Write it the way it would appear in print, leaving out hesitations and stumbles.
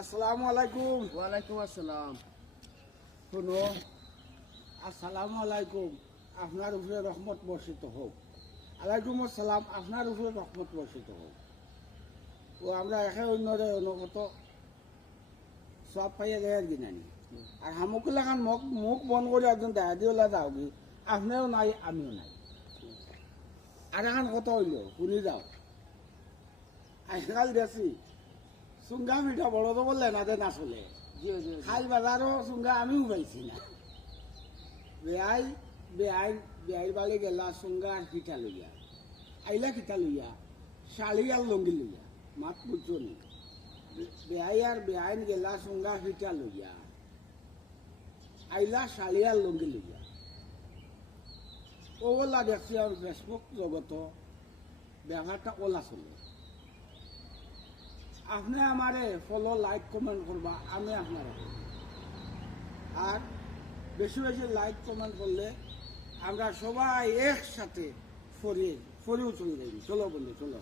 আসসালামু আলাইকুম। ওয়ালাইকুম আসসালাম। শুনো, আসসালামু আলাইকুম, আপনার উপরে রহমত বর্ষিত হোক। আলাইকুম আসসালাম, আপনার উপরে রহমত বর্ষিত হোক। ও আমরা একে অন্যরে অনুগত সব পাইয়া যায় আর কিনানি। আর হামুকুলা খান মুখ বন করে একজন দেখা দিওলা যাও কি, আপনিও নাই আমিও নাই। আর এখন কত হইল শুনি যাও। আজকাল দেখছি চুঙ্গা মিঠা বড় তো বললে না যে না চলে। জি জি জি। খাই বাজারও চুঙ্গা আমিও পাইছি না। বেআই বেআই বেআই বাড়ি গেলা চুঙ্গা আর পিঠা লইয়া আইলা পিঠা লইয়া শাড়ি আর লঙ্গি লইয়া মাত বুঝছো নি। বেআই আর বেআইন গেলা চুঙ্গা পিঠা লইয়া আইলা শাড়ি আর লঙ্গি লইয়া ওলা দেখছি আর ফেসবুক জগত ব্যাপারটা ওলা চলে। আপনি আমারে ফলো লাইক কমেন্ট করবা, আমি আপনারা করব। আর বেশি বেশি লাইক কমেন্ট করলে আমরা সবাই একসাথে ফরিয়ে চলে যাই। চলো বন্ধু চলো।